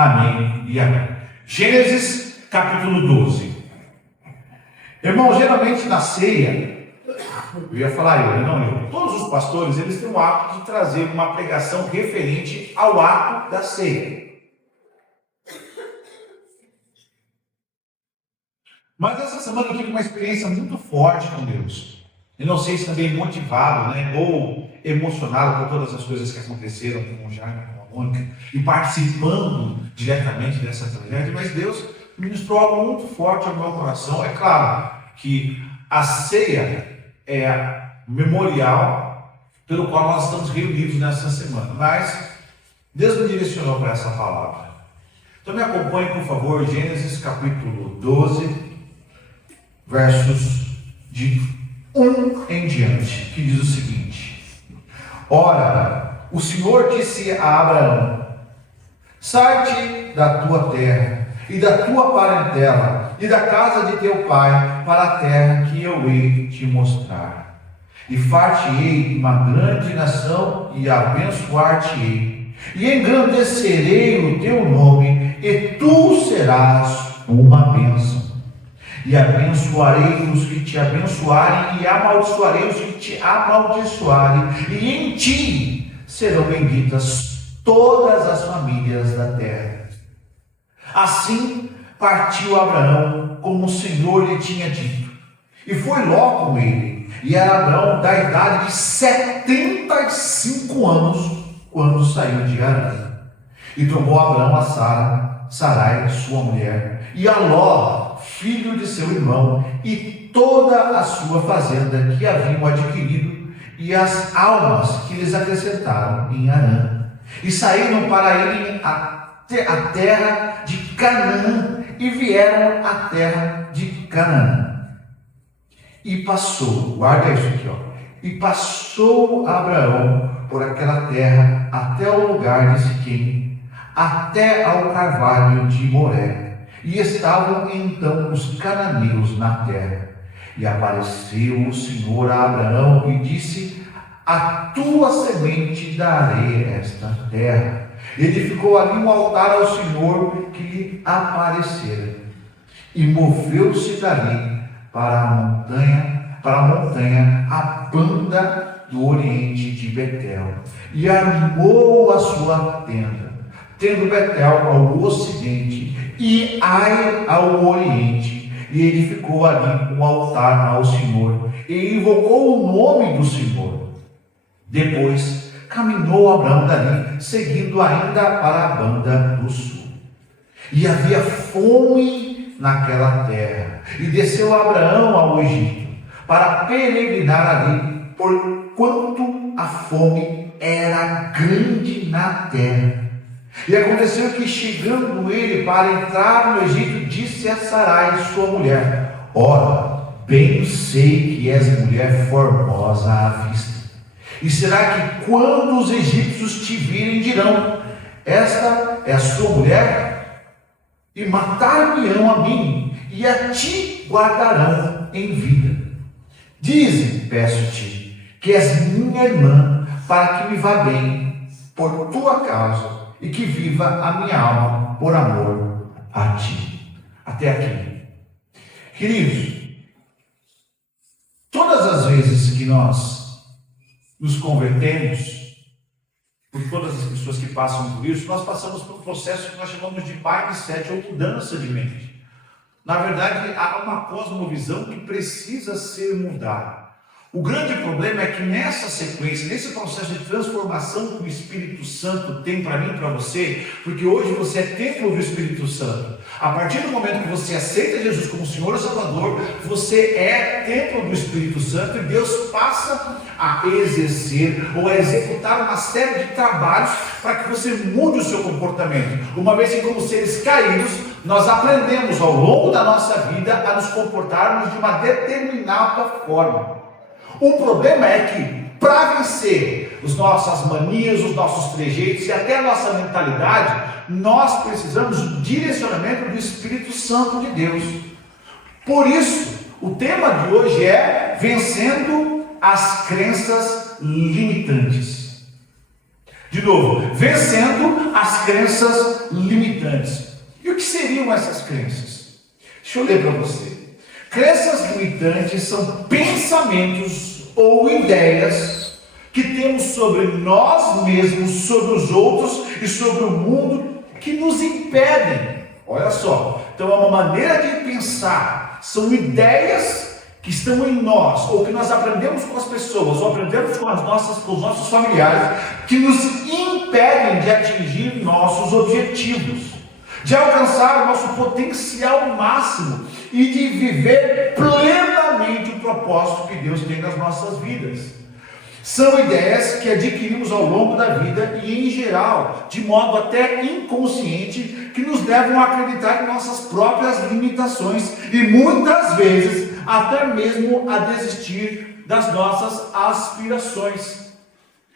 Amém e amém. Gênesis capítulo 12. Irmão, geralmente na ceia, eu ia falar todos os pastores, eles têm o hábito de trazer uma pregação referente ao ato da ceia. Mas essa semana eu tive uma experiência muito forte com Deus. Eu não sei se também motivado, ou emocionado por todas as coisas que aconteceram com o Jaime, com a Mônica, e participando diretamente dessa tragédia, mas Deus ministrou algo muito forte ao meu coração. É claro que a ceia é memorial pelo qual nós estamos reunidos nessa semana, mas Deus me direcionou para essa palavra. Então me acompanhe, por favor, Gênesis capítulo 12, versos de 1 em diante, que diz o seguinte: Ora, o Senhor disse a Abraão: Sai-te da tua terra e da tua parentela e da casa de teu pai para a terra que eu hei te mostrar. E far-te-ei uma grande nação e abençoar-te-ei, e engrandecerei o teu nome, e tu serás uma bênção. E abençoarei os que te abençoarem, e amaldiçoarei os que te amaldiçoarem, e em ti serão benditas todas as famílias da terra. Assim partiu Abraão, como o Senhor lhe tinha dito, e foi Ló com ele. E era Abraão da idade de 75 anos, quando saiu de Harã. E tomou Abraão a Sarai, sua mulher, e a Ló, filho de seu irmão, e toda a sua fazenda que haviam adquirido, e as almas que lhes acrescentaram em Harã. E saíram para irem a terra de Canaã, e vieram à terra de Canaã. E passou, guarda isso aqui, e passou Abraão por aquela terra até o lugar de Siquém, até ao carvalho de Moré. E estavam então os cananeus na terra. E apareceu o Senhor a Abraão e disse: A tua semente darei esta terra. Edificou ali um altar ao Senhor que lhe aparecera. E moveu-se dali para a montanha, a banda do oriente de Betel. E armou a sua tenda, tendo Betel ao ocidente e Ai ao oriente, e edificou ali um altar ao Senhor, e invocou o nome do Senhor. Depois caminhou Abraão dali, seguindo ainda para a banda do sul. E havia fome naquela terra, e desceu Abraão ao Egito, para peregrinar ali, porquanto a fome era grande na terra. E aconteceu que, chegando ele para entrar no Egito, disse a Sarai, sua mulher: Ora, bem sei que és mulher formosa à vista. E será que quando os egípcios te virem, dirão: Esta é a sua mulher? E matar-me-ão a mim, e a ti guardarão em vida. Dize, peço-te, que és minha irmã, para que me vá bem por tua causa, e que viva a minha alma por amor a ti. Até aqui. Queridos, todas as vezes que nós nos convertemos, por todas as pessoas que passam por isso, nós passamos por um processo que nós chamamos de mindset ou mudança de mente. Na verdade, há uma cosmovisão que precisa ser mudada. O grande problema é que nessa sequência, nesse processo de transformação que o Espírito Santo tem para mim e para você, porque hoje você é templo do Espírito Santo. A partir do momento que você aceita Jesus como Senhor e Salvador, você é templo do Espírito Santo e Deus passa a exercer ou a executar uma série de trabalhos para que você mude o seu comportamento. Uma vez que, como seres caídos, nós aprendemos ao longo da nossa vida a nos comportarmos de uma determinada forma. O problema é que, para vencer as nossas manias, os nossos trejeitos e até a nossa mentalidade, nós precisamos do direcionamento do Espírito Santo de Deus. Por isso, o tema de hoje é vencendo as crenças limitantes. De novo, vencendo as crenças limitantes. E o que seriam essas crenças? Deixa eu ler para você. Crenças limitantes são pensamentos ou ideias que temos sobre nós mesmos, sobre os outros e sobre o mundo que nos impedem. Olha só, então é uma maneira de pensar, são ideias que estão em nós, ou que nós aprendemos com as pessoas, ou aprendemos com os nossos familiares, que nos impedem de atingir nossos objetivos, de alcançar o nosso potencial máximo e de viver plenamente o propósito que Deus tem nas nossas vidas. São ideias que adquirimos ao longo da vida e em geral, de modo até inconsciente, que nos levam a acreditar em nossas próprias limitações e muitas vezes até mesmo a desistir das nossas aspirações.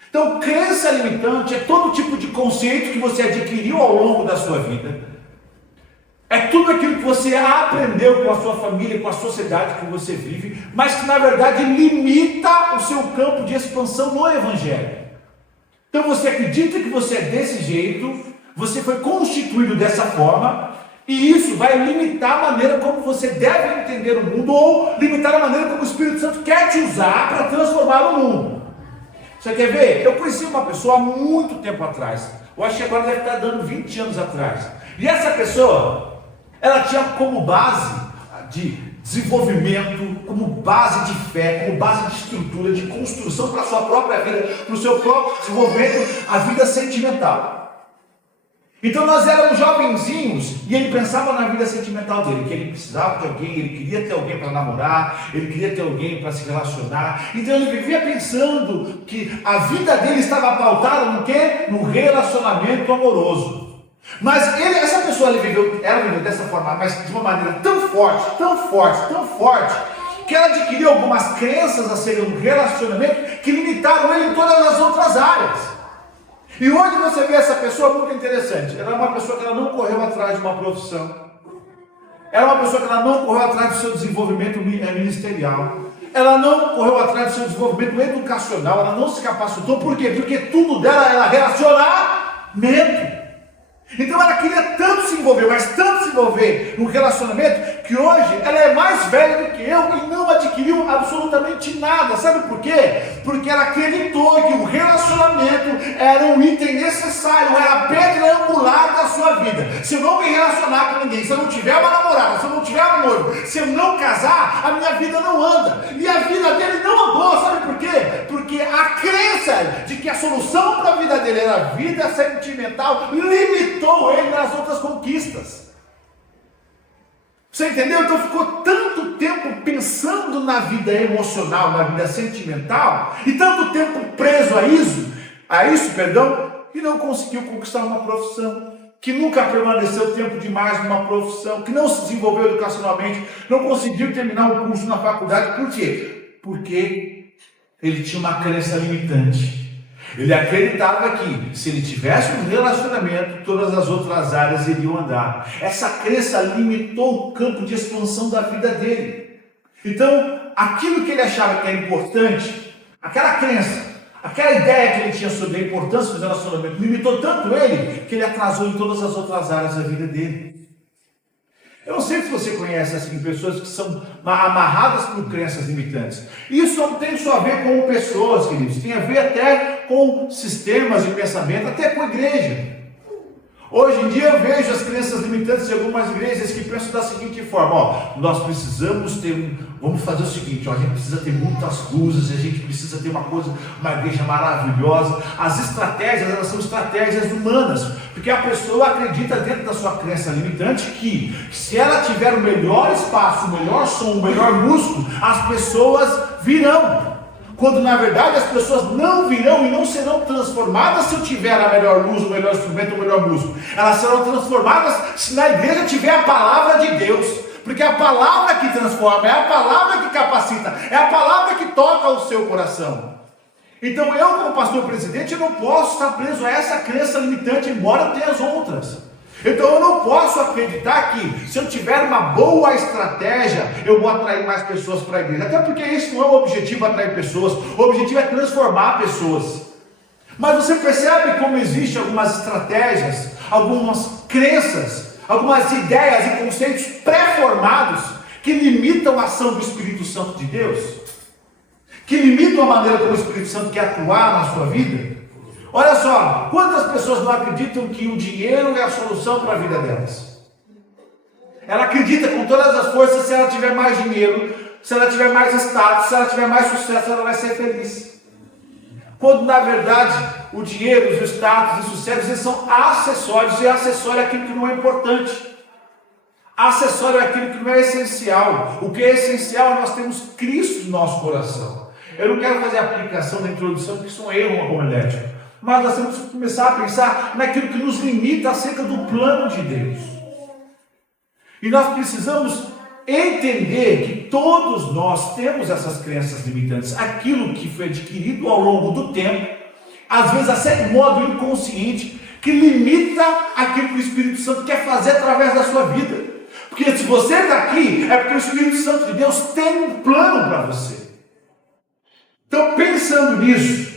Então, crença limitante é todo tipo de conceito que você adquiriu ao longo da sua vida. É tudo aquilo que você aprendeu com a sua família, com a sociedade que você vive, mas que na verdade limita o seu campo de expansão no Evangelho. Então você acredita que você é desse jeito, você foi constituído dessa forma, e isso vai limitar a maneira como você deve entender o mundo, ou limitar a maneira como o Espírito Santo quer te usar para transformar o mundo. Você quer ver? Eu conheci uma pessoa há muito tempo atrás, eu acho que agora deve estar dando 20 anos atrás, e essa pessoa, ela tinha como base de desenvolvimento, como base de fé, como base de estrutura, de construção para a sua própria vida, para o seu próprio desenvolvimento, a vida sentimental. Então nós éramos jovenzinhos e ele pensava na vida sentimental dele, que ele precisava de alguém, ele queria ter alguém para namorar, ele queria ter alguém para se relacionar. Então ele vivia pensando que a vida dele estava pautada no quê? No relacionamento amoroso. Mas essa pessoa viveu dessa forma, mas de uma maneira tão forte, que ela adquiriu algumas crenças acerca do relacionamento que limitaram ele em todas as outras áreas. E hoje você vê essa pessoa muito interessante. Ela é uma pessoa que ela não correu atrás de uma profissão. Ela é uma pessoa que ela não correu atrás do seu desenvolvimento ministerial. Ela não correu atrás do seu desenvolvimento educacional. Ela não se capacitou. Por quê? Porque tudo dela era relacionamento. Então ela queria tanto se envolver, mas tanto se envolver no relacionamento, que hoje ela é mais velha do que eu e não adquiriu absolutamente nada. Sabe por quê? Porque ela acreditou que o relacionamento era um item necessário, era a pedra angular da sua vida. Se eu não me relacionar com ninguém, se eu não tiver uma namorada, se eu não tiver um noivo, se eu não casar, a minha vida não anda. E a vida dele não andou, sabe por quê? Porque a crença de que a solução para a vida dele era a vida sentimental limitou ele nas outras conquistas. Você entendeu? Então ficou tanto tempo pensando na vida emocional, na vida sentimental, e tanto tempo preso a isso, que não conseguiu conquistar uma profissão, que nunca permaneceu tempo demais numa profissão, que não se desenvolveu educacionalmente, não conseguiu terminar um curso na faculdade. Por quê? Porque ele tinha uma crença limitante. Ele acreditava que se ele tivesse um relacionamento, todas as outras áreas iriam andar. Essa crença limitou o campo de expansão da vida dele. Então, aquilo que ele achava que era importante, aquela crença, aquela ideia que ele tinha sobre a importância do relacionamento, limitou tanto ele, que ele atrasou em todas as outras áreas da vida dele. Eu não sei se você conhece assim, pessoas que são amarradas por crenças limitantes. Isso não tem só a ver com pessoas, queridos. Tem a ver até com sistemas de pensamento, até com a igreja. Hoje em dia eu vejo as crenças limitantes de algumas igrejas que pensam da seguinte forma: nós precisamos vamos fazer o seguinte, a gente precisa ter muitas luzes, a gente precisa ter uma igreja maravilhosa. As estratégias, elas são estratégias humanas, porque a pessoa acredita dentro da sua crença limitante que se ela tiver o melhor espaço, o melhor som, o melhor músculo, as pessoas virão. Quando na verdade as pessoas não virão e não serão transformadas se eu tiver a melhor luz, o melhor instrumento, o melhor músico. Elas serão transformadas se na igreja tiver a palavra de Deus. Porque é a palavra que transforma, é a palavra que capacita, é a palavra que toca o seu coração. Então eu, como pastor presidente, eu não posso estar preso a essa crença limitante, embora tenha as outras. Então eu não posso acreditar que se eu tiver uma boa estratégia, eu vou atrair mais pessoas para a igreja. Até porque esse não é o objetivo, atrair pessoas. O objetivo é transformar pessoas. Mas você percebe como existem algumas estratégias, algumas crenças, algumas ideias e conceitos pré-formados que limitam a ação do Espírito Santo de Deus? Que limitam a maneira como o Espírito Santo quer atuar na sua vida? Olha só, quantas pessoas não acreditam que o dinheiro é a solução para a vida delas? Ela acredita com todas as forças, se ela tiver mais dinheiro, se ela tiver mais status, se ela tiver mais sucesso, ela vai ser feliz. Quando na verdade o dinheiro, o status e o sucesso, eles são acessórios, e acessório é aquilo que não é importante. Acessório é aquilo que não é essencial. O que é essencial é nós temos Cristo no nosso coração. Eu não quero fazer a aplicação da introdução, porque isso é um erro, uma homilética. Mas nós temos que começar a pensar naquilo que nos limita acerca do plano de Deus. E nós precisamos entender que todos nós temos essas crenças limitantes. Aquilo que foi adquirido ao longo do tempo, às vezes até de modo inconsciente, que limita aquilo que o Espírito Santo quer fazer através da sua vida. Porque se você está aqui, é porque o Espírito Santo de Deus tem um plano para você. Então, pensando nisso,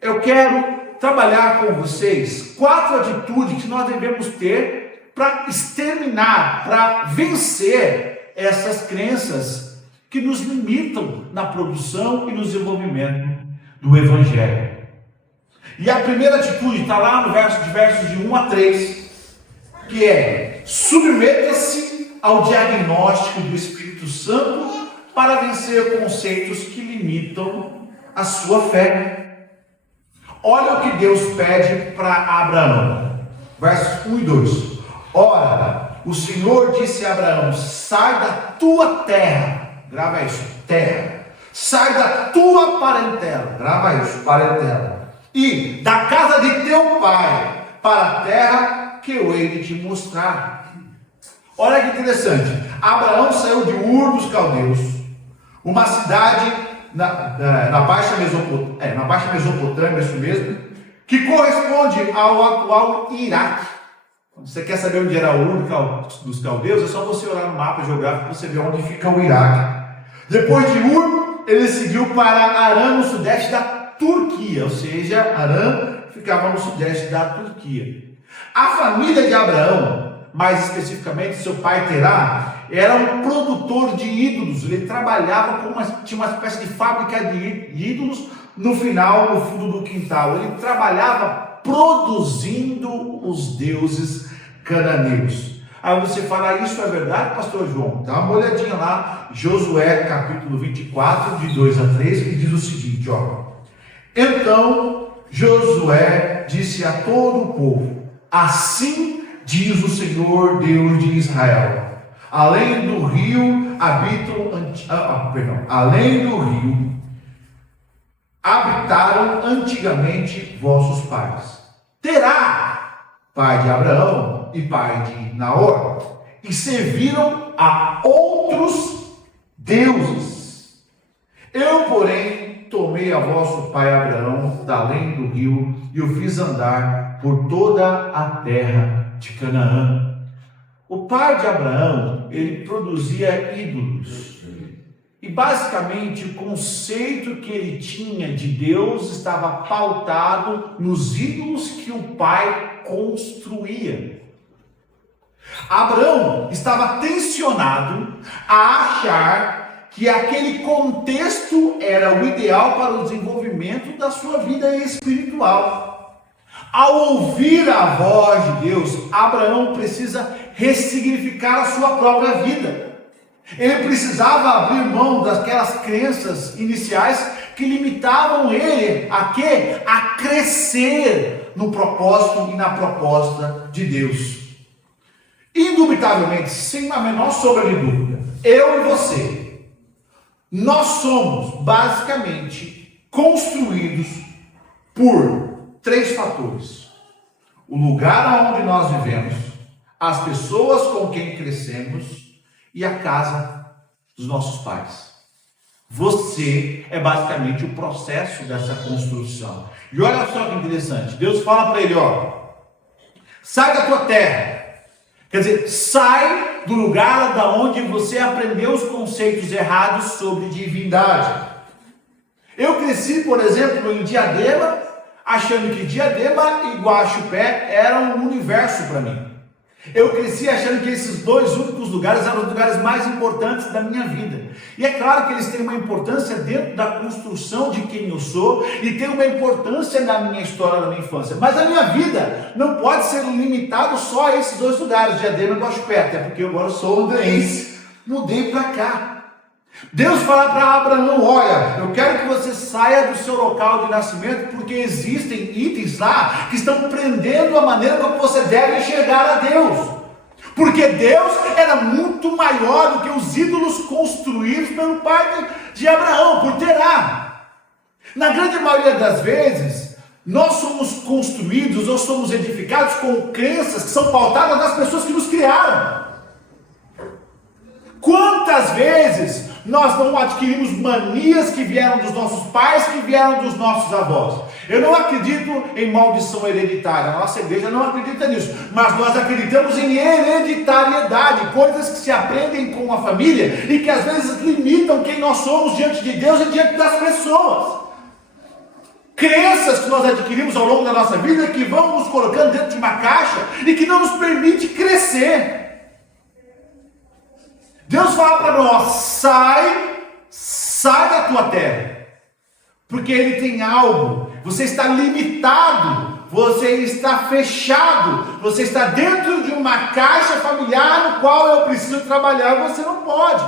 eu quero trabalhar com vocês 4 atitudes que nós devemos ter para exterminar, para vencer essas crenças que nos limitam na produção e no desenvolvimento do Evangelho. E a primeira atitude está lá no versos de 1 a 3, que é: submeta-se ao diagnóstico do Espírito Santo para vencer conceitos que limitam a sua fé. Olha o que Deus pede para Abraão, versos 1 e 2. Ora, o Senhor disse a Abraão: sai da tua terra, grava isso, terra, sai da tua parentela, grava isso, parentela, e da casa de teu pai, para a terra que eu hei de te mostrar. Olha que interessante, Abraão saiu de Ur dos Caldeus, uma cidade na Baixa Mesopotâmia, isso mesmo, que corresponde ao atual Iraque. Você quer saber onde era Ur dos Caldeus? É só você olhar no mapa geográfico para você ver onde fica o Iraque. Depois de Ur, ele seguiu para Arã, no sudeste da Turquia, ou seja, Arã ficava no sudeste da Turquia. A família de Abraão, mais especificamente seu pai Terá, era um produtor de ídolos. Ele trabalhava tinha uma espécie de fábrica de ídolos no fundo do quintal. Ele trabalhava produzindo os deuses cananeus. Aí você fala: isso é verdade, pastor João? Dá uma olhadinha lá, Josué capítulo 24, de 2 a 3, que diz o seguinte, ó: então Josué disse a todo o povo: assim diz o Senhor Deus de Israel, além do rio habitaram antigamente vossos pais. Terá, pai de Abraão e pai de Naor, e serviram a outros deuses. Eu, porém, tomei a vosso pai Abraão da além do rio e o fiz andar por toda a terra de Canaã. O pai de Abraão, ele produzia ídolos. E basicamente o conceito que ele tinha de Deus estava pautado nos ídolos que o pai construía. Abraão estava tensionado a achar que aquele contexto era o ideal para o desenvolvimento da sua vida espiritual. Ao ouvir a voz de Deus, Abraão precisa ressignificar a sua própria vida. Ele precisava abrir mão daquelas crenças iniciais que limitavam ele a quê? A crescer no propósito e na proposta de Deus. Indubitavelmente, sem a menor sombra de dúvida, eu e você, nós somos basicamente construídos por 3 fatores: o lugar onde nós vivemos, as pessoas com quem crescemos e a casa dos nossos pais. Você é basicamente o processo dessa construção. E olha só que interessante, Deus fala para ele, ó: sai da tua terra. Quer dizer, sai do lugar da onde você aprendeu os conceitos errados sobre divindade. Eu cresci, por exemplo, em Diadema, achando que Diadema e Guaxupé eram um universo para mim. Eu cresci achando que esses dois únicos lugares eram os lugares mais importantes da minha vida. E é claro que eles têm uma importância dentro da construção de quem eu sou e tem uma importância na minha história, na minha infância. Mas a minha vida não pode ser limitada só a esses dois lugares, Diadema e Guaxupé, até porque eu agora sou andreense. Mudei para cá. Deus fala para Abraão: olha, eu quero que você saia do seu local de nascimento, porque existem itens lá que estão prendendo a maneira como você deve enxergar a Deus. Porque Deus era muito maior do que os ídolos construídos pelo pai de Abraão, por Terá. Na grande maioria das vezes, nós somos construídos ou somos edificados com crenças que são pautadas nas pessoas que nos criaram. Quantas vezes nós não adquirimos manias que vieram dos nossos pais, que vieram dos nossos avós? Eu não acredito em maldição hereditária, a nossa igreja não acredita nisso, mas nós acreditamos em hereditariedade, coisas que se aprendem com a família e que às vezes limitam quem nós somos diante de Deus e diante das pessoas. Crenças que nós adquirimos ao longo da nossa vida que vão nos colocando dentro de uma caixa e que não nos permite crescer. Deus fala para nós: sai da tua terra, porque Ele tem algo. Você está limitado, você está fechado, você está dentro de uma caixa familiar no qual eu preciso trabalhar, você não pode.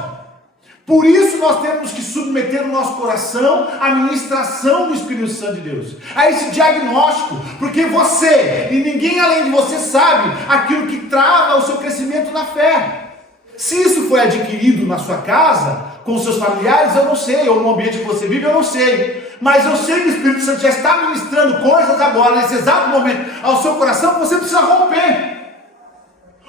Por isso nós temos que submeter o nosso coração à ministração do Espírito Santo de Deus, a esse diagnóstico, porque você e ninguém além de você sabe aquilo que trava o seu crescimento na fé. Se isso foi adquirido na sua casa, com seus familiares, eu não sei, ou no ambiente que você vive, eu não sei. Mas eu sei que o Espírito Santo já está ministrando coisas agora, nesse exato momento, ao seu coração, que você precisa romper.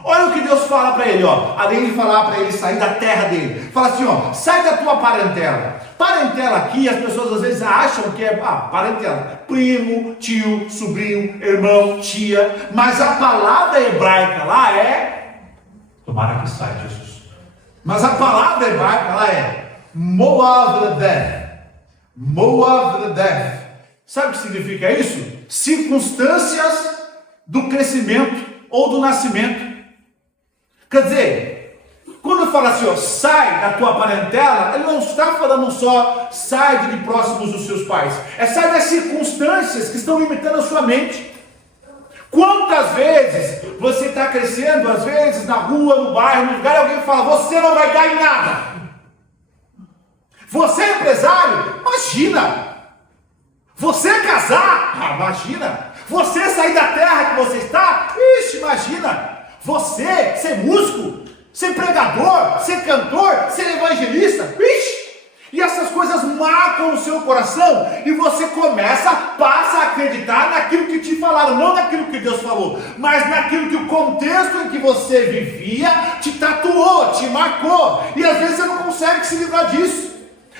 Olha o que Deus fala para ele, além de falar para ele sair da terra dele. Fala assim, sai da tua parentela. Parentela aqui, as pessoas às vezes acham que é parentela. Primo, tio, sobrinho, irmão, tia. Mas a palavra hebraica lá é... Tomara que saia, Jesus. Mas a palavra hebraica lá é Moavledeth. Moavledeth. Sabe o que significa isso? Circunstâncias do crescimento ou do nascimento. Quer dizer, quando fala assim, sai da tua parentela, ele não está falando só sai de próximos dos seus pais. É sai das circunstâncias que estão limitando a sua mente. Quantas vezes você está crescendo, às vezes na rua, no bairro, no lugar, e alguém fala: você não vai dar em nada. Você é empresário? Imagina. Você casar? Imagina. Você sair da terra que você está? Ixi, imagina. Você ser músico, ser pregador, ser cantor, ser evangelista? Ixi. E essas coisas marcam o seu coração e você passa a acreditar naquilo que te falaram, não naquilo que Deus falou, mas naquilo que o contexto em que você vivia te tatuou, te marcou, e às vezes você não consegue se livrar disso.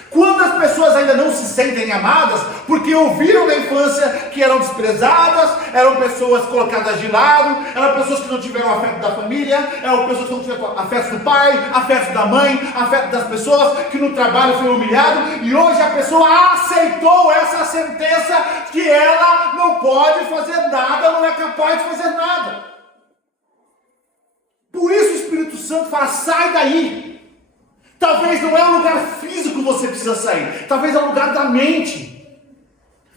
Quando as pessoas ainda não se sentem amadas, porque ouviram na infância que eram desprezadas, eram pessoas colocadas de lado, eram pessoas que não tiveram afeto da família, eram pessoas que não tiveram afeto do pai, afeto da mãe, afeto das pessoas, que no trabalho foi humilhado, e hoje a pessoa aceitou essa sentença que ela não pode fazer nada, não é capaz de fazer nada. Por isso o Espírito Santo fala: sai daí. Talvez não é o lugar físico que você precisa sair, talvez é o lugar da mente,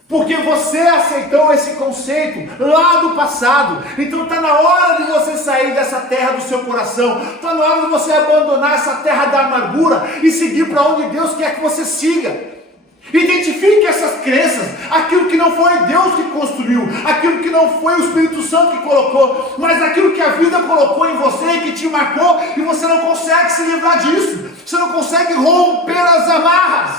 porque você aceitou esse conceito lá do passado. Então está na hora de você sair dessa terra do seu coração, está na hora de você abandonar essa terra da amargura e seguir para onde Deus quer que você siga. Identifique essas crenças, aquilo que não foi Deus que construiu, aquilo que não foi o Espírito Santo que colocou, mas aquilo que a vida colocou em você e que te marcou, e você não consegue se livrar disso, você não consegue romper as amarras.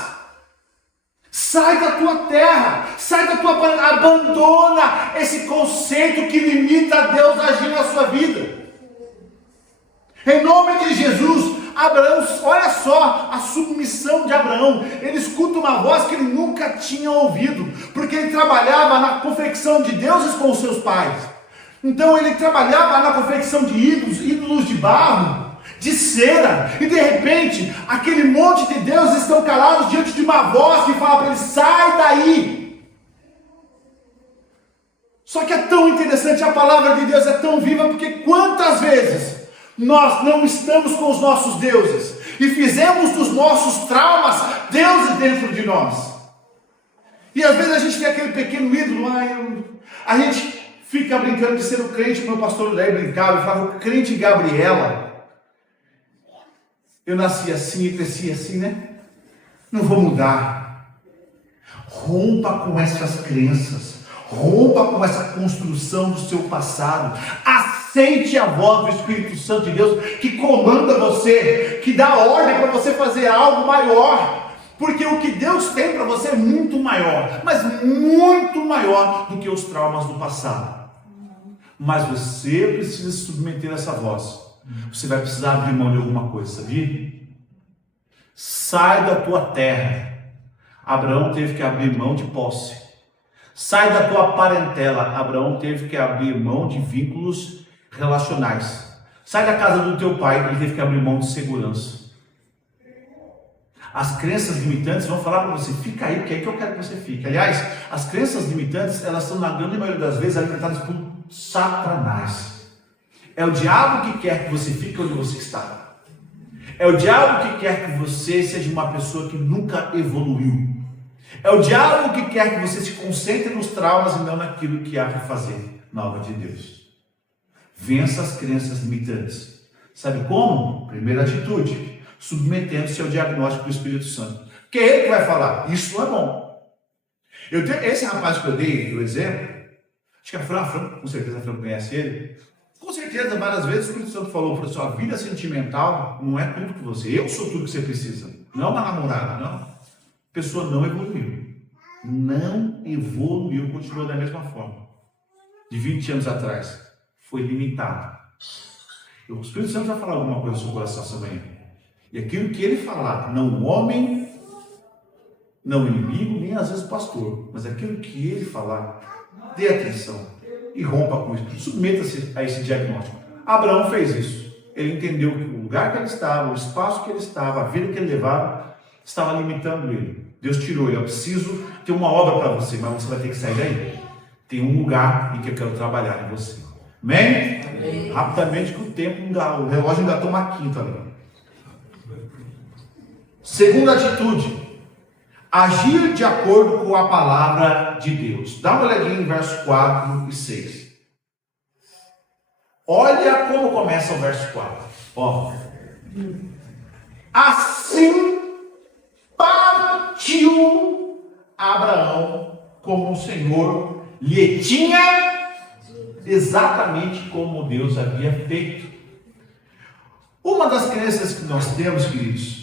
Sai da tua terra, sai da tua parentela, abandona esse conceito que limita Deus a agir na sua vida. Em nome de Jesus, Abraão, olha só a submissão de Abraão. Ele escuta uma voz que ele nunca tinha ouvido, porque ele trabalhava na confecção de deuses com os seus pais. Então ele trabalhava na confecção de ídolos de barro, de cera, e de repente aquele monte de deuses estão calados diante de uma voz que fala para ele: sai daí. Só que é tão interessante, a palavra de Deus é tão viva, porque quantas vezes nós não estamos com os nossos deuses e fizemos dos nossos traumas deuses dentro de nós. E às vezes a gente tem aquele pequeno ídolo, a gente fica brincando de ser o crente, como o pastor Léo brincava, e falava, o crente Gabriela. Eu nasci assim e cresci assim, né? Não vou mudar. Rompa com essas crenças. Rompa com essa construção do seu passado. Aceite a voz do Espírito Santo de Deus que comanda você, que dá ordem para você fazer algo maior. Porque o que Deus tem para você é muito maior, mas muito maior do que os traumas do passado. Mas você precisa se submeter a essa voz. Você vai precisar abrir mão de alguma coisa, sabia? Sai da tua terra. Abraão teve que abrir mão de posse. Sai da tua parentela. Abraão teve que abrir mão de vínculos relacionais. Sai da casa do teu pai. Ele teve que abrir mão de segurança. As crenças limitantes vão falar para você, fica aí, porque é aí que eu quero que você fique. Aliás, as crenças limitantes, elas são na grande maioria das vezes alimentadas por Satanás. É o diabo que quer que você fique onde você está. É o diabo que quer que você seja uma pessoa que nunca evoluiu. É o diabo que quer que você se concentre nos traumas e não naquilo que há para fazer na obra de Deus. Vença as crenças limitantes. Sabe como? Primeira atitude, submetendo-se ao diagnóstico do Espírito Santo. Que é ele que vai falar, isso não é bom. Esse rapaz que eu dei o exemplo, acho que a Fran, com certeza a Fran conhece ele. Com certeza, várias vezes o Espírito Santo falou para a sua vida sentimental, não é tudo que você, eu sou tudo que você precisa. Não uma namorada, não. A pessoa não evoluiu. Não evoluiu, continuou da mesma forma. De 20 anos atrás. Foi limitado. O Espírito Santo vai falar alguma coisa no seu coração essa manhã. E aquilo que ele falar, não homem, não inimigo, nem às vezes pastor, mas aquilo que ele falar, dê atenção e rompa com isso. Submeta-se a esse diagnóstico. Abraão fez isso. Ele entendeu que o lugar que ele estava, o espaço que ele estava, a vida que ele levava, estava limitando ele. Deus tirou ele. Eu preciso ter uma obra para você, mas você vai ter que sair daí. Tem um lugar em que eu quero trabalhar em você. Amém? Amém. Rapidamente, que o tempo, o relógio ainda toma a quinta ali. Segunda atitude, agir de acordo com a palavra de Deus. Dá uma olhadinha em versos 4 e 6. Olha como começa o verso 4. Ó. Assim partiu Abraão como o Senhor lhe tinha, exatamente como Deus havia feito. Uma das crenças que nós temos, queridos,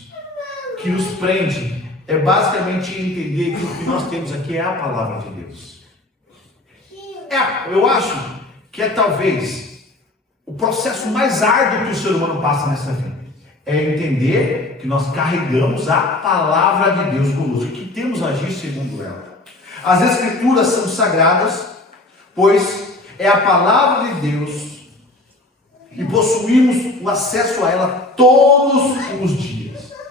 que nos prende, é basicamente entender que o que nós temos aqui é a palavra de Deus. Eu acho que é talvez o processo mais árduo que o ser humano passa nessa vida. É entender que nós carregamos a palavra de Deus conosco, que temos a agir segundo ela. As escrituras são sagradas, pois é a palavra de Deus e possuímos o acesso a ela todos os dias.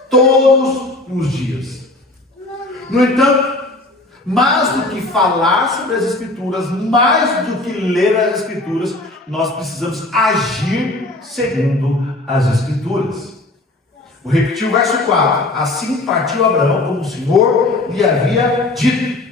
Todos os dias. No entanto, mais do que falar sobre as Escrituras, mais do que ler as Escrituras, nós precisamos agir segundo as Escrituras. Vou repetir o verso 4. Assim partiu Abraão como o Senhor lhe havia dito.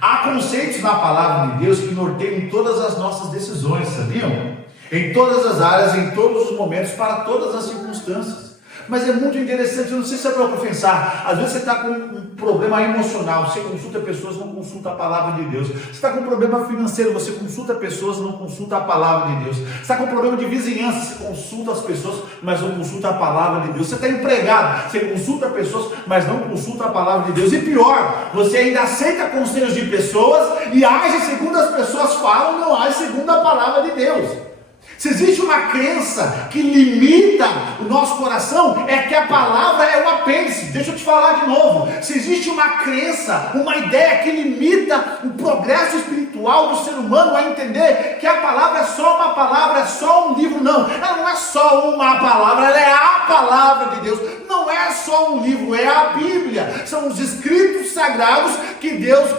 Há conceitos na palavra de Deus que norteiam todas as nossas decisões, sabiam? Em todas as áreas, em todos os momentos, para todas as circunstâncias. Mas é muito interessante, eu não sei se é para pensar, às vezes você está com um problema emocional, você consulta pessoas, não consulta a palavra de Deus. Você está com um problema financeiro, você consulta pessoas, não consulta a palavra de Deus. Você está com um problema de vizinhança, você consulta as pessoas, mas não consulta a palavra de Deus. Você está empregado, você consulta pessoas, mas não consulta a palavra de Deus. E pior, você ainda aceita conselhos de pessoas e age segundo as pessoas falam, não age segundo a palavra de Deus. Se existe uma crença que limita o nosso coração, é que a palavra é um apêndice. Deixa eu te falar de novo. Se existe uma crença, uma ideia que limita o progresso espiritual do ser humano a entender que a palavra é só uma palavra, é só um livro, não. Ela não é só uma palavra, ela é a palavra de Deus. não é só um livro, é a Bíblia. São os escritos sagrados que Deus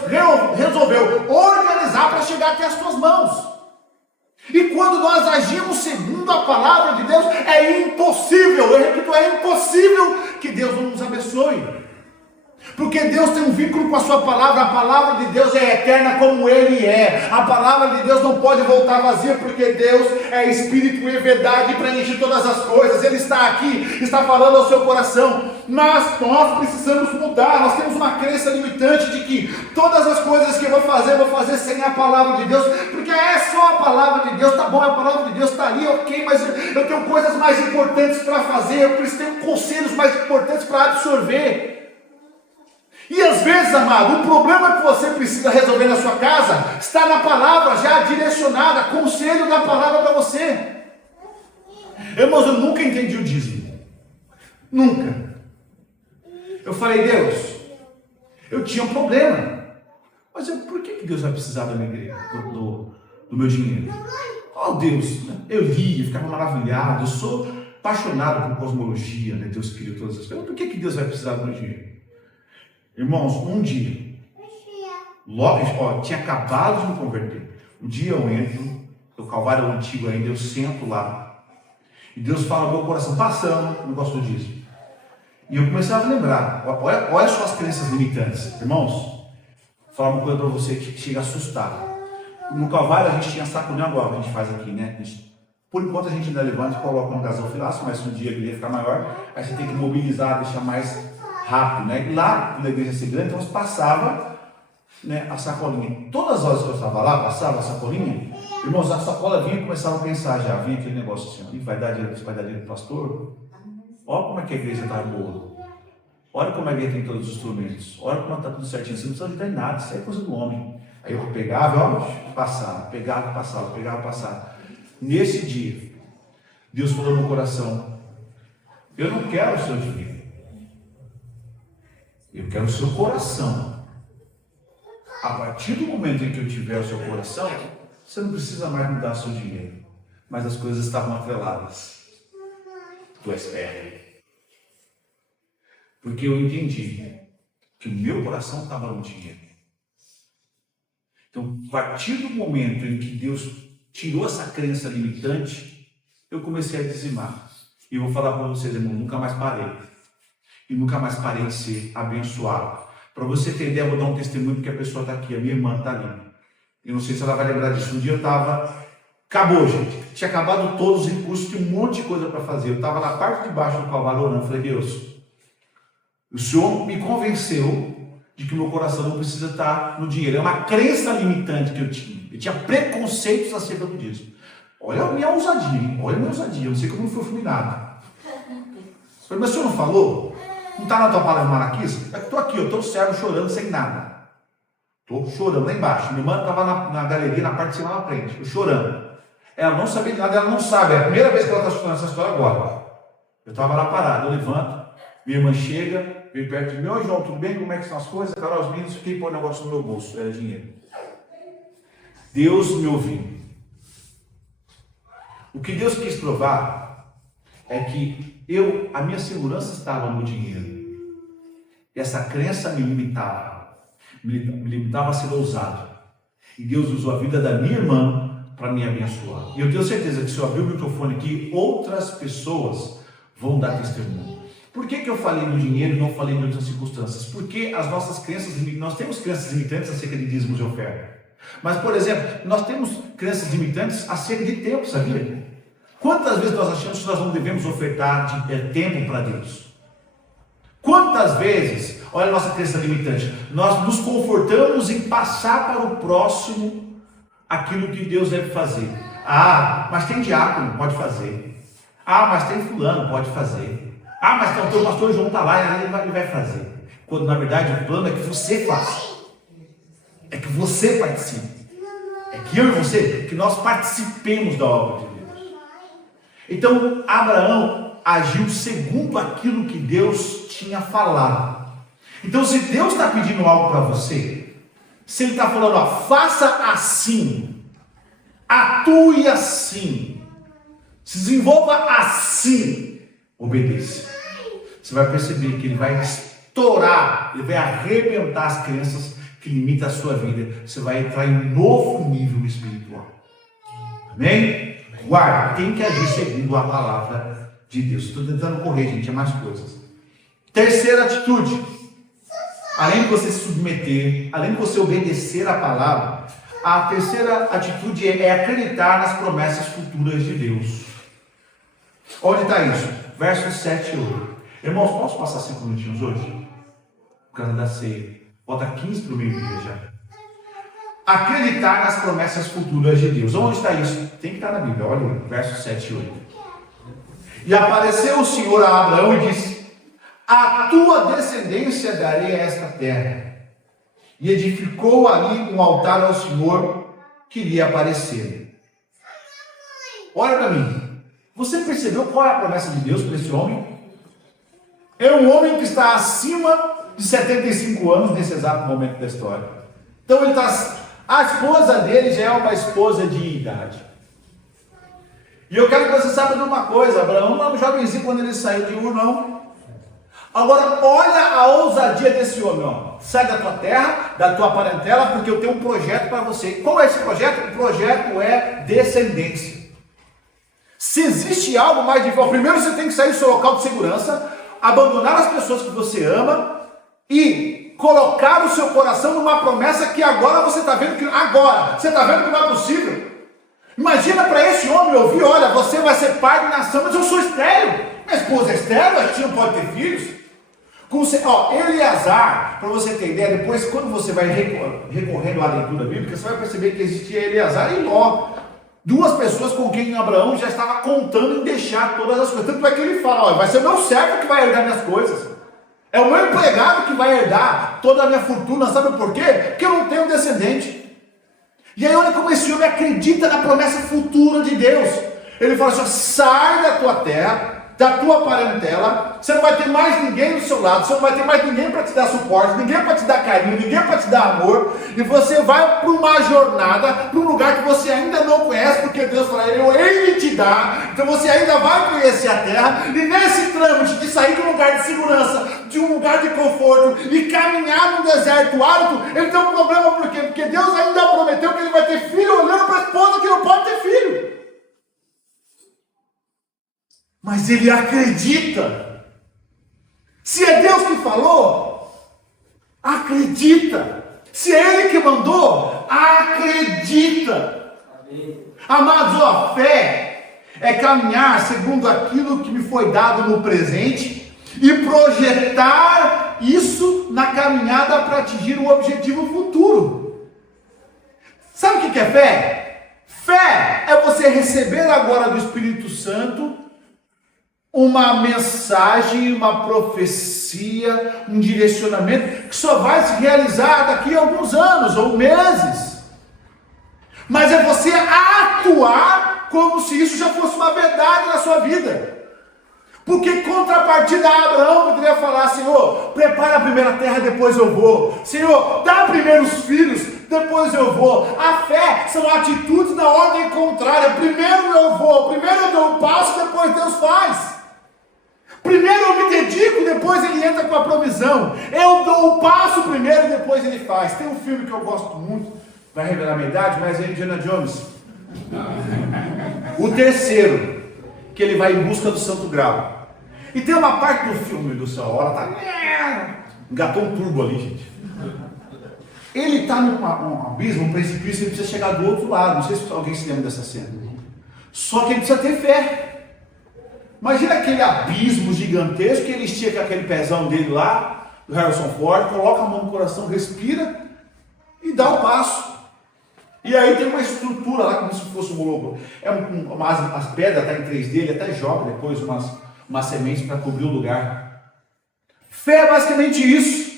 resolveu organizar para chegar até as tuas mãos. E quando nós agimos segundo a palavra de Deus, é impossível, eu repito, é impossível que Deus não nos abençoe. Porque Deus tem um vínculo com a sua palavra, a palavra de Deus é eterna como Ele é. A palavra de Deus não pode voltar vazia, porque Deus é Espírito e verdade e preenche todas as coisas. Ele está aqui, está falando ao seu coração. Mas nós precisamos mudar, nós temos uma crença limitante de que todas as coisas que eu vou fazer sem a palavra de Deus, porque é só a palavra de Deus, tá bom, a palavra de Deus está ali, ok, mas eu tenho coisas mais importantes para fazer, eu tenho conselhos mais importantes para absorver. E às vezes, amado, o problema que você precisa resolver na sua casa está na palavra já direcionada, conselho da palavra para você. Irmãos, eu nunca entendi o dízimo. Nunca. Eu falei, Deus, eu tinha um problema. Mas por que Deus vai precisar da minha igreja, do meu dinheiro? Oh Deus, eu lia, ficava maravilhado, eu sou apaixonado por cosmologia, né? Deus criou todas as coisas. Por que Deus vai precisar do meu dinheiro? Irmãos, um dia, logo, tinha acabado de me converter. Um dia eu entro, o Calvário antigo ainda, eu sento lá, e Deus fala no meu coração, passando o negócio do dízimo. E eu comecei a lembrar, olha só as crenças limitantes. Irmãos, vou falar uma coisa para você que chega a assustar. No Calvário a gente tinha sacolinha igual que a gente faz aqui, né? Por enquanto a gente ainda levanta e coloca no gasofilaço, mas se um dia ele ia ficar maior, aí você tem que mobilizar, deixar mais rápido, né? E lá na igreja ser grande, então passava, né, a sacolinha. Todas as horas que eu estava lá, passava a sacolinha, irmãos, a sacola vinha e começava a pensar já, vinha aquele negócio assim, vai dar dinheiro do pastor? Olha como é que a igreja está boa. Olha como a igreja tem todos os instrumentos. Olha como está tudo certinho. Você não precisa ajudar em nada, isso é coisa do homem. Aí eu pegava, passava, passava. Nesse dia, Deus falou no meu coração, eu não quero o seu dinheiro. Eu quero o seu coração. A partir do momento em que eu tiver o seu coração, você não precisa mais me dar o seu dinheiro. Mas as coisas estavam atreladas. Tu és perto. Porque eu entendi que o meu coração estava no dinheiro. Então, a partir do momento em que Deus tirou essa crença limitante, eu comecei a dizimar. E eu vou falar para vocês, irmão, nunca mais parei. E nunca mais parei de ser abençoado. Para você ter ideia, eu vou dar um testemunho, porque a pessoa está aqui, a minha irmã está ali. Eu não sei se ela vai lembrar disso. Um dia eu estava... Acabou, gente. Tinha acabado todos os recursos, tinha um monte de coisa para fazer. Eu estava na parte de baixo do Calvário orando. Eu falei, Deus, o Senhor me convenceu de que o meu coração não precisa estar no dinheiro. É uma crença limitante que eu tinha. Eu tinha preconceitos acerca do dízimo. Olha a minha ousadia, hein? Olha a minha ousadia. Eu não sei como foi fulminado. Mas o Senhor não falou? Não está na tua palavra Malaquias? É que estou aqui, eu estou servo chorando sem nada. Estou chorando lá embaixo. Minha irmã estava na galeria, na parte de cima, na frente. Eu chorando. Ela não sabia de nada, ela não sabe. É a primeira vez que ela está escutando essa história agora. Eu estava lá parado, eu levanto. Minha irmã chega, vem perto de mim. Oi, João, tudo bem? Como é que estão as coisas? Carol, os meninos, fiquei pôr o negócio no meu bolso. Era dinheiro. Deus me ouviu. O que Deus quis provar é que a minha segurança estava no dinheiro. E essa crença me limitava a ser ousado. E Deus usou a vida da minha irmã para me abençoar. E eu tenho certeza que se eu abrir o microfone aqui, outras pessoas vão dar testemunho. Por que eu falei no dinheiro e não falei em outras circunstâncias? Porque as nossas crenças, nós temos crenças limitantes acerca de dízimos e oferta. Mas, por exemplo, nós temos crenças limitantes acerca de tempo, sabia? Quantas vezes nós achamos que nós não devemos ofertar tempo para Deus? Quantas vezes, olha a nossa crença limitante, nós nos confortamos em passar para o próximo aquilo que Deus deve fazer. Ah, mas tem diácono, pode fazer. Ah, mas tem fulano, pode fazer. Ah, mas tem o pastor João está lá, ele vai fazer. Quando na verdade o plano é que você faça. É que você participe. É que eu e você, que nós participemos da obra de Deus. Então, Abraão agiu segundo aquilo que Deus tinha falado. Então, se Deus está pedindo algo para você, se Ele está falando, ó, faça assim, atue assim, se desenvolva assim, obedeça. você vai perceber que ele vai estourar, ele vai arrebentar as crenças que limitam a sua vida. Você vai entrar em um novo nível espiritual. Amém? Guarda, tem que agir segundo a palavra de Deus. Estou tentando correr, gente, é mais coisas. Terceira atitude. Além de você se submeter, além de você obedecer a palavra, a terceira atitude é acreditar nas promessas futuras de Deus. Onde está isso? Versos 7 e 8. Irmãos, posso passar 5 minutinhos hoje? Por causa da ceia. Falta 15 para o meio-dia já. Acreditar nas promessas futuras de Deus. Onde está isso? Tem que estar na Bíblia. Olha, versos 7 e 8. E apareceu o Senhor a Abraão e disse: a tua descendência darei a esta terra. E edificou ali um altar ao Senhor que lhe aparecer. Olha para mim. Você percebeu qual é a promessa de Deus para esse homem? É um homem que está acima de 75 anos nesse exato momento da história. Então ele está... A esposa dele já é uma esposa de idade. E eu quero que você saiba de uma coisa. Abraão não era um jovenzinho quando ele saiu de Ur, não. Agora, olha a ousadia desse homem, ó. Sai da tua terra, da tua parentela, porque eu tenho um projeto para você. Qual é esse projeto? O projeto é descendência. Se existe algo mais difícil, primeiro você tem que sair do seu local de segurança, abandonar as pessoas que você ama e colocar o seu coração numa promessa que agora você está vendo que não é possível. Imagina para esse homem ouvir: olha, você vai ser pai de nação, mas eu sou estéril. Minha esposa é estéril, a gente não pode ter filhos. Eleazar, para você ter ideia, depois quando você vai recorrendo à leitura bíblica, você vai perceber que existia Eleazar e Ló. Duas pessoas com quem Abraão já estava contando em deixar todas as coisas. Tanto é que ele fala: olha, vai ser meu servo que vai herdar minhas coisas. É o meu empregado que vai herdar toda a minha fortuna. Sabe por quê? Porque eu não tenho descendente. E aí olha como esse homem acredita na promessa futura de Deus. Ele fala assim: sai da tua terra, da tua parentela, você não vai ter mais ninguém do seu lado, você não vai ter mais ninguém para te dar suporte, ninguém para te dar carinho, ninguém para te dar amor, e você vai para uma jornada, para um lugar que você ainda não conhece, porque Deus fala: eu hei de te dar. Então você ainda vai conhecer a terra, e nesse trâmite de sair de um lugar de segurança, de um lugar de conforto, e caminhar num deserto árido, ele tem um problema. Por quê? Porque Deus ainda prometeu que ele vai ter filho, olhando para a esposa que não pode ter filho. Mas ele acredita. Se é Deus que falou, acredita. Se é Ele que mandou, acredita. Amém. Amados, a fé é caminhar segundo aquilo que me foi dado no presente e projetar isso na caminhada para atingir um objetivo futuro. Sabe o que é fé? Fé é você receber agora do Espírito Santo uma mensagem, uma profecia, um direcionamento que só vai se realizar daqui a alguns anos ou meses. Mas é você atuar como se isso já fosse uma verdade na sua vida. Porque contrapartida a Abraão poderia falar: Senhor, prepara a primeira terra, depois eu vou. Senhor, dá primeiro os filhos, depois eu vou. A fé são atitudes na ordem contrária. Primeiro eu vou, primeiro eu dou um passo, depois Deus faz. Primeiro eu me dedico, depois ele entra com a provisão. Eu dou o passo primeiro, depois ele faz. Tem um filme que eu gosto muito, vai revelar a minha idade, mas é Indiana Jones. O terceiro, que ele vai em busca do Santo Grau. E tem uma parte do filme do céu, a hora tá... Engatou um turbo ali, gente. Ele está num abismo, um precipício, ele precisa chegar do outro lado. Não sei se alguém se lembra dessa cena. Só que ele precisa ter fé. Imagina aquele abismo gigantesco que ele estica aquele pezão dele lá, do Harrison Ford, coloca a mão no coração, respira e dá o passo. E aí tem uma estrutura lá, como se fosse um lobo. As pedras estão em 3D, ele até joga depois umas sementes para cobrir o lugar. Fé é basicamente isso.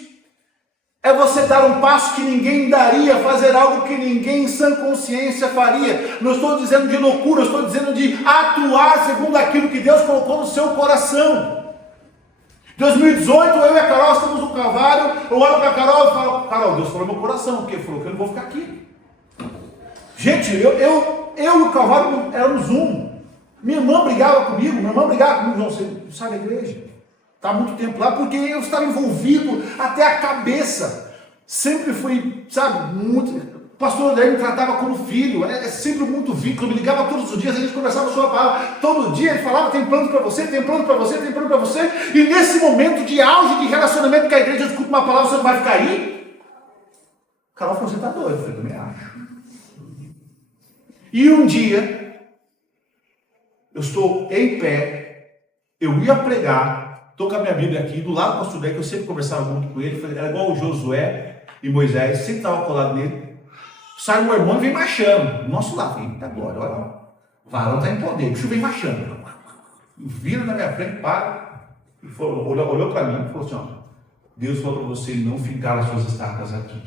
É você dar um passo que ninguém daria, fazer algo que ninguém em sã consciência faria. Não estou dizendo de loucura, estou dizendo de atuar segundo aquilo que Deus colocou no seu coração. 2018, eu e a Carol estamos no Calvário, eu olho para a Carol e falo: Carol, Deus falou no meu coração, porque Ele falou que eu não vou ficar aqui. Gente, eu e o Calvário éramos um. Minha irmã brigava comigo, não, você sai da igreja. Está há muito tempo lá, porque eu estava envolvido até a cabeça. Sempre fui, sabe, muito... O pastor Odair me tratava como filho, é sempre muito vínculo, me ligava todos os dias, a gente conversava sobre a palavra, todo dia ele falava, tem plano para você, tem plano para você, tem plano para você, e nesse momento de auge de relacionamento com a igreja, eu escuto uma palavra, você não vai ficar aí? Carol falou, você está doido? Eu falei, também acho. E um dia, eu estou em pé, eu ia pregar, estou com a minha Bíblia aqui, do lado do pastor Odair, que eu sempre conversava muito com ele, era igual o Josué e Moisés, sempre estava colado nele. Sai o irmão e vem marchando. Nosso lado, eita glória, olha. O varão está em poder, o bicho vem marchando. Vira na minha frente, para. E falou, olhou para mim e falou assim: ó, Deus falou para você não fincar as suas estacas aqui.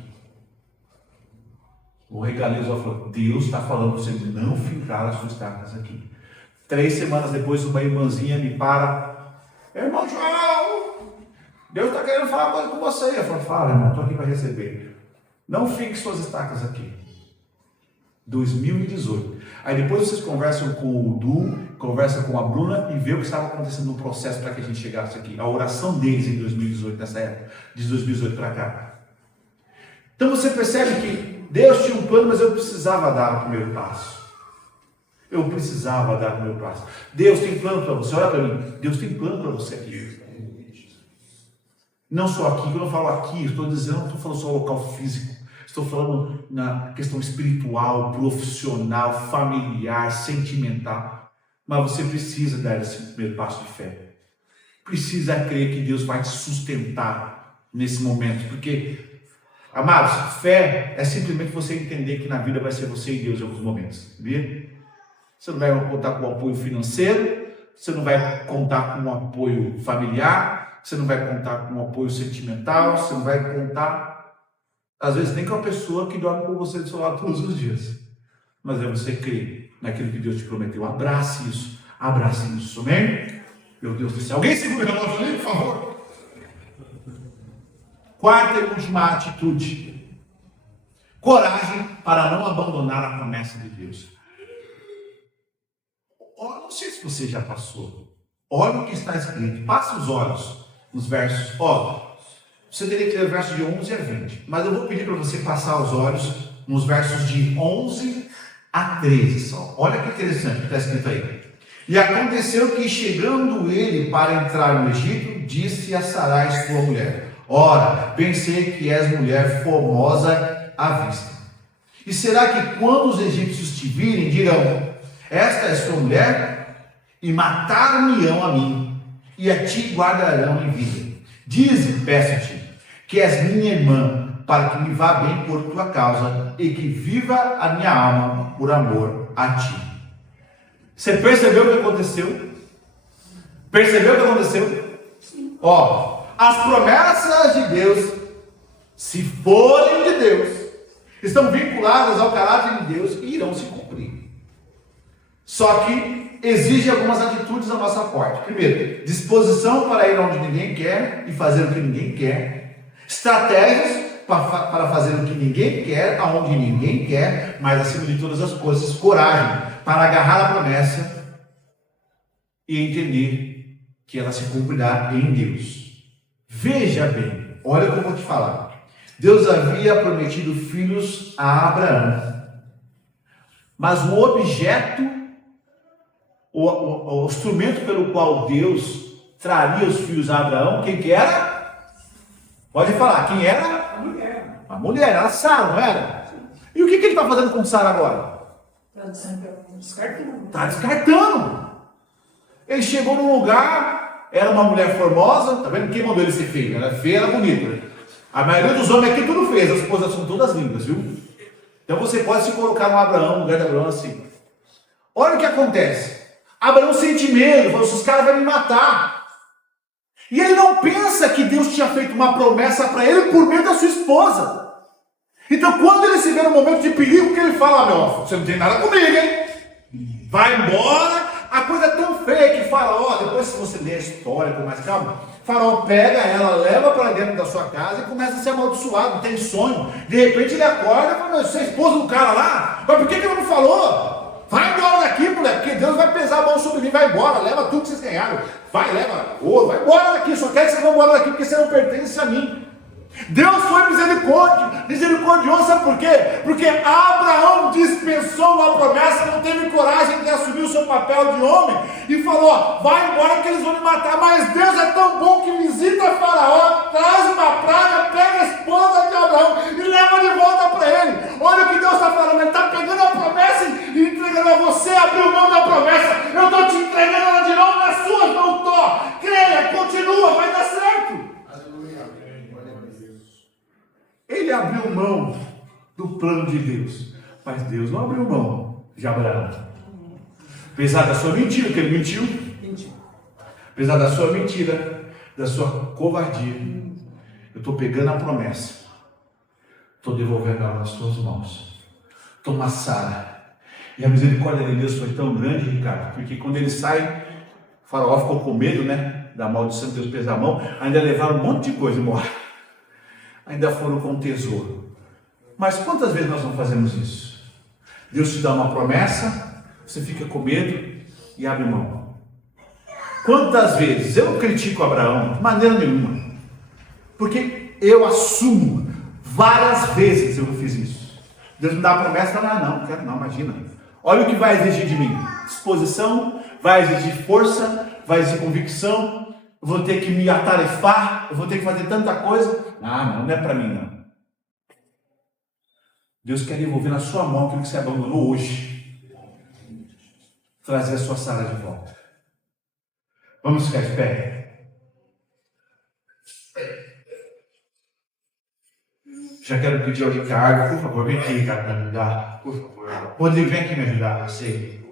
O regalês falou: Deus está falando para você não fincar as suas estacas aqui. 3 semanas depois, uma irmãzinha me para: irmão João, Deus está querendo falar uma coisa com você. Eu falo: fala, irmão, estou aqui para receber. Não fique suas estacas aqui. 2018. Aí depois vocês conversam com o Du, conversam com a Bruna e vê o que estava acontecendo no processo para que a gente chegasse aqui. A oração deles em 2018, nessa época, de 2018 para cá. Então você percebe que Deus tinha um plano, mas eu precisava dar o primeiro passo. Eu precisava dar o primeiro passo. Deus tem plano para você. Olha para mim. Deus tem plano para você aqui. Não só aqui, quando eu falo aqui, estou dizendo, não estou falando só local físico. Estou falando na questão espiritual, profissional, familiar, sentimental. Mas você precisa dar esse primeiro passo de fé. Precisa crer que Deus vai te sustentar nesse momento. Porque, amados, fé é simplesmente você entender que na vida vai ser você e Deus em alguns momentos. Sabia? Você não vai contar com o apoio financeiro, você não vai contar com o apoio familiar, você não vai contar com o apoio sentimental, você não vai contar... Às vezes nem com a pessoa que dorme com você do seu lado todos os dias. Mas é você crer naquilo que Deus te prometeu. Abrace isso. Abrace isso. Amém? Meu Deus do céu. Alguém segura a mão ali, por favor. Quarta e última atitude. Coragem para não abandonar a promessa de Deus. Não sei se você já passou. Olha o que está escrito. Passa os olhos nos versos. Você teria que ler versos de 11 a 20. Mas eu vou pedir para você passar os olhos nos versos de 11 a 13 só. Olha que interessante o que está escrito aí. E aconteceu que, chegando ele para entrar no Egito, disse a Sarai, sua mulher: ora, pensei que és mulher formosa à vista. E será que quando os egípcios te virem, dirão: esta é sua mulher? E matar-me-ão a mim, e a ti guardarão em vida. Dize, peço-te, que és minha irmã, para que me vá bem por tua causa, e que viva a minha alma por amor a ti. Você percebeu o que aconteceu? Percebeu o que aconteceu? As promessas de Deus, se forem de Deus, estão vinculadas ao caráter de Deus e irão se cumprir. Só que exige algumas atitudes da nossa parte. Primeiro, disposição para ir onde ninguém quer e fazer o que ninguém quer. Estratégias para fazer o que ninguém quer, aonde ninguém quer, mas acima de todas as coisas, coragem para agarrar a promessa e entender que ela se cumprirá em Deus. Veja bem, olha o que eu vou te falar. Deus havia prometido filhos a Abraão, mas o objeto, o instrumento pelo qual Deus traria os filhos a Abraão, quem que era? Pode falar, quem era? A mulher. A mulher, era Sara, não era? E o que ele está fazendo com Sara agora? Descartando. Está descartando. Ele chegou num lugar, era uma mulher formosa, tá vendo? Quem mandou ele ser feio? Ela é feia, ela é bonita. A maioria dos homens aqui tudo fez, as esposas são todas lindas, viu? Então você pode se colocar no Abraão, no lugar de Abraão assim. Olha o que acontece. Abraão sente medo, falou: os caras vão me matar. E ele não pensa que Deus tinha feito uma promessa para ele por meio da sua esposa. Então quando ele se vê no momento de perigo, que ele fala: meu, você não tem nada comigo, hein? Vai embora. A coisa é tão feia que Faraó, depois se você ler a história com mais calma, Faraó pega ela, leva para dentro da sua casa e começa a ser amaldiçoado, tem sonho. De repente ele acorda e fala: você é esposa do cara lá? Mas por que ele não falou? Vai embora daqui, moleque, porque Deus vai pesar a mão sobre mim, vai embora, leva tudo que vocês ganharam. Vai, leva ouro, vai embora daqui, só quero que vocês vão embora daqui, porque você não pertence a mim. Deus foi misericordioso, sabe por quê? Porque Abraão dispensou uma promessa, não teve coragem de assumir o seu papel de homem e falou: vai embora que eles vão me matar. Mas Deus é tão bom que visita Faraó, traz uma praga, pega a esposa de Abraão e leva de volta para ele. Olha o que Deus está falando, ele está pegando a promessa e entregando a você, abriu mão da promessa. Eu estou te entregando ela de novo nas suas mãos, Tó. Creia, continua, vai dar certo. Ele abriu mão do plano de Deus, mas Deus não abriu mão de Abraão. Apesar da sua mentira, que ele mentiu, apesar da sua mentira, da sua covardia, eu estou pegando a promessa, estou devolvendo ela nas tuas mãos. Toma Sara. E a misericórdia de Deus foi tão grande, Ricardo, porque quando ele sai, o Faraó ficou com medo, né, da maldição de Deus pesar a mão, ainda levaram um monte de coisa embora. Ainda foram com tesouro. Mas quantas vezes nós não fazemos isso? Deus te dá uma promessa, você fica com medo e abre mão. Quantas vezes? Eu não critico Abraão de maneira nenhuma, porque eu assumo, várias vezes eu fiz isso. Deus me dá a promessa, não quero não, imagina. Olha o que vai exigir de mim: disposição, vai exigir força, vai exigir convicção. Eu vou ter que me atarefar, eu vou ter que fazer tanta coisa. Não é para mim não. Deus quer devolver na sua mão aquilo que você abandonou hoje. Trazer a sua Sara de volta. Vamos ficar de pé? Já quero pedir ao Ricardo, por favor, vem aqui, Ricardo, para me ajudar. Por favor. Rodrigo, vem aqui me ajudar. Você.